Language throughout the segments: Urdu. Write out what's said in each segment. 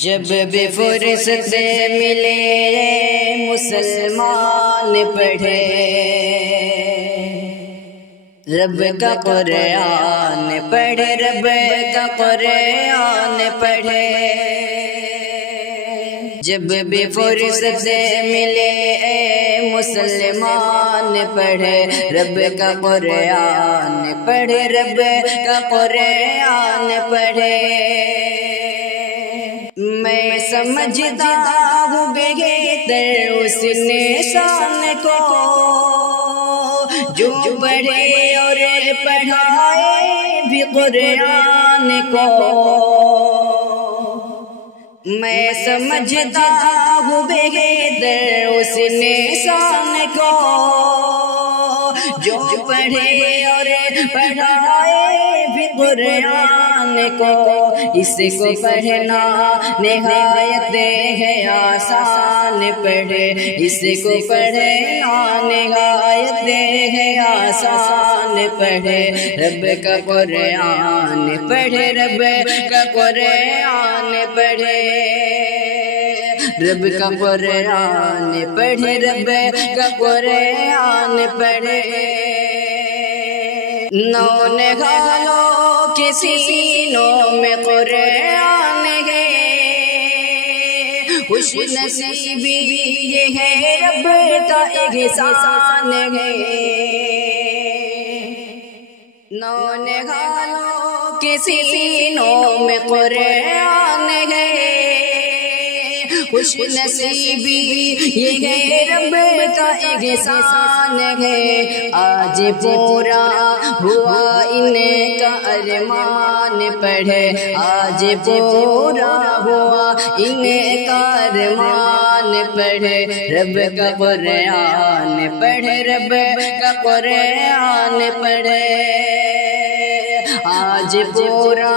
جب بھی فرصت ملے مسلمان پڑھے رب کا قرآن پڑھے، رب کا قرآن پڑھے۔ جب بھی فرصت ملے مسلمان پڑھے رب کا قرآن پڑھے، رب کا قرآن پڑھے۔ میں سمجھتا ہوں بہتر اس نشان کو جو پڑھے اور پڑھائے بھی قرآن کو۔ میں سمجھتا ہوں بہتر اس نشان کو جو پڑھے اور پڑھائے بھی قرآن کو۔ اس کو پڑھنا نہایت ہے آسان پڑھے، اس کو پڑھنا نہایت ہے آسان پڑھے۔ رب کا قرآن پڑھے، رب کا قرآن پڑھے، رب کا قرآن پڑھے، رب کا قرآن پڑھے۔ نونہالوں کے سینوں میں قرآن ہے، خوش نصیبی یہ ہے رب کا احسان ہے۔ نونہالوں کے سینوں میں قرآن ہے، خوش نصیبی یہ ہے رب کا احسان ہے۔ آج پورا ہوا ان کا ارمان پڑھے، آج پورا ہوا ان کا ارمان پڑھے۔ رب کا قرآن پڑھے، رب کا قرآن پڑھے۔ آج پورا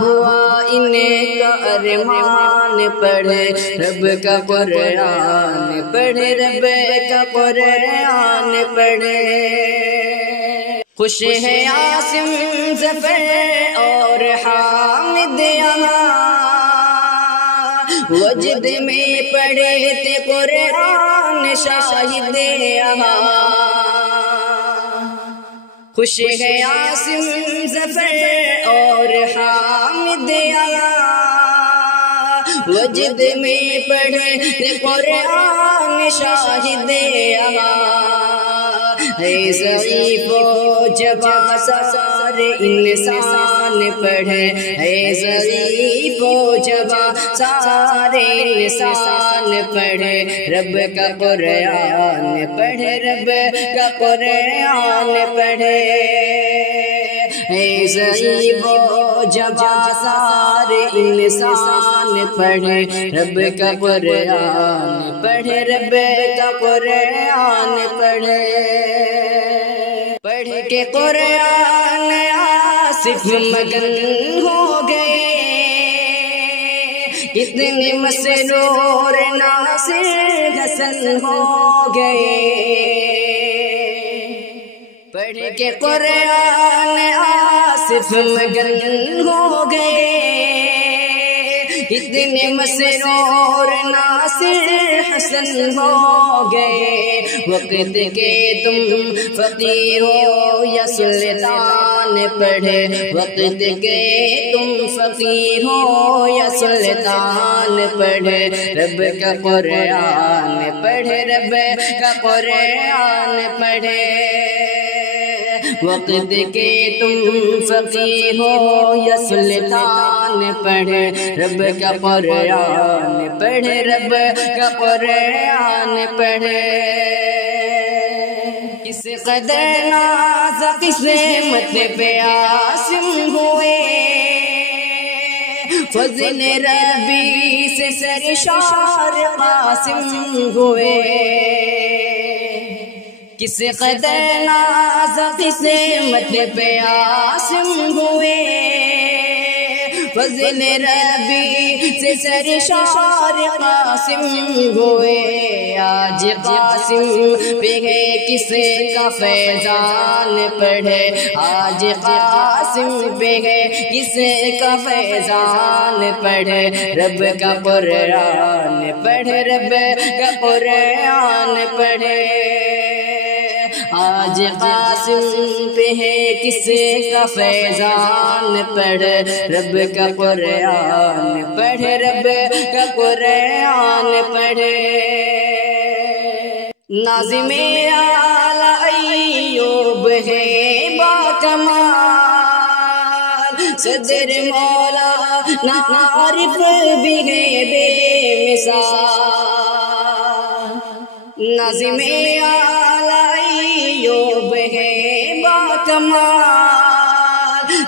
ہوا ان کا ارمان پڑھے، رب کا قرآن پڑھے، رب کا قرآن پڑھے۔ خوش ہے عاصم ظفر اور حامد یہاں، وجد میں پڑھے تھے قرآن شاہد یہاں۔ خوش ہے عاصم ظفر اور حامد یہاں، وجد میں پڑھے قرآن شاہد یہاں۔ ہے ضعیف و جواں سارے انسان پڑھے، ہے ضعیف و جواں سارے انسان پڑھے۔ رب کا قرآن پڑھے، رب کا قرآن پڑھے۔ ہے ضعیف و جواں سارے انسان پڑھے، رب کا قرآن پڑھے، رب کا قرآن پڑھے۔ پڑھ کے قرآن آصف مگن ہو گئے، کتنے مسرور ناصر حسن ہو گئے۔ پڑھ کے قرآن آصف مگن ہو گئے، کتنے مسرور ناصر حسن ہو گئے۔ وقت کے تم فقیر ہو یا سلطان پڑھے، وقت کے تم فقیر ہو یا سلطان پڑھے۔ رب کا قرآن پڑھے، رب کا قرآن پڑھے۔ وقت کے تم فقیر ہو یا سلطان پڑھے، رب کا قرآن پڑھے، رب کا قرآن پڑھے۔ کس قدر ناز قسمت پہ عاصم ہوئے، فضل ربی سے سرشار قاسم ہوئے۔ کس قدر ناز قسمت پہ عاصم ہوئے، فضل ربی سے سرشار قاسم ہوئے آج قاسم پہ ہے کسے کا فیضان پڑھے آج قاسم پہ ہے کسے کا فیضان پڑھے رب کا قرآن پڑھے رب کا قرآن پڑھے آج قاسم پہ ہے کسے کا فیضان پڑھے رب کا قرآن پڑھے رب کا قرآن پڑھے ناظم اعلی ایوب ہے باکمال صدر مولا عارف بھی ہے بے مثال ناظم اعلی ایوب ہے باکمال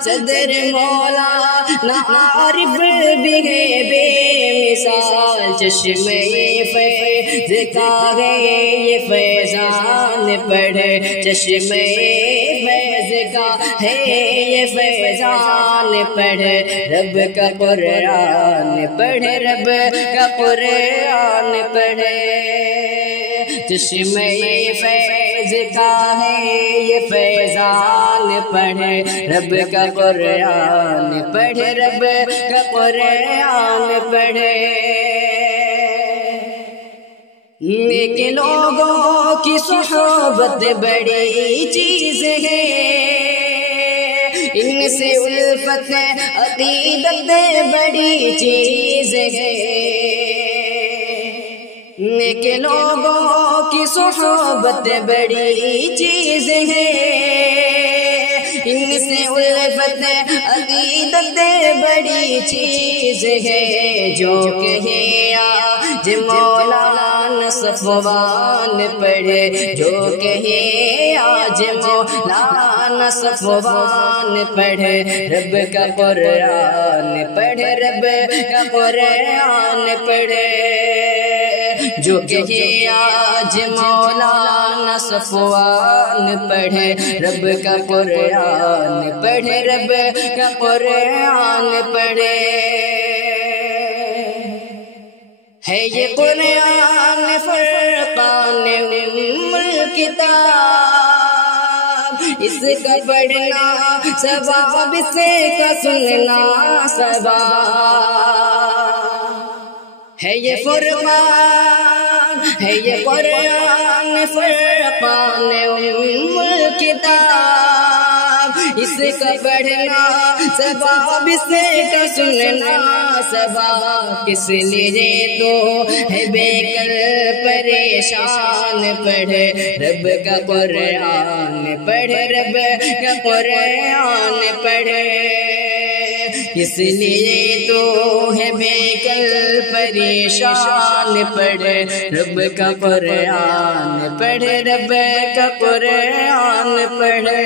صدر مولا عارف بھی ہے بے مثال چشمے فیض کا ہے یہ فیضان پڑھے چشمے فیض کا ہے یہ فیضان پڑھے رب کا قرآن پڑھے رب کا قرآن پڑھے چشمے فیض کا ہے یہ فیضان پڑھے رب کا قرآن پڑھے رب کا قرآن پڑھے نیک لوگوں کی صحبت بڑی چیز ہے ان سے الفت عقیدت بڑی چیز ہے نیک لوگوں کی صحبت بڑی چیز ہے ان سے الفت عقیدت بڑی چیز ہے جو کہے آج مولانا صفوان پڑھے جو کہے آج مولانا صفوان پڑھے رب کا قرآن پڑھے رب کا قرآن پڑھے جو کہے آج مولانا صفوان پڑھے رب کا قرآن پڑھے رب کا قرآن پڑھے ہے یہ قرآن فرقان الکتاب اس کا پڑھنا ثواب سے کا سننا ثواب ہے یہ فرقان ہے یہ قرآن فرقان الکتاب اس کا پڑھنا ثواب سے کا سننا ثواب کس لیے تو ہے بے کر پریشان پڑھے رب کا قرآن پڑھے رب کا قرآن پڑھے اس لیے تو ہے بے کل پریشان پڑھے رب کا قرآن پڑھے رب کا قرآن پڑھے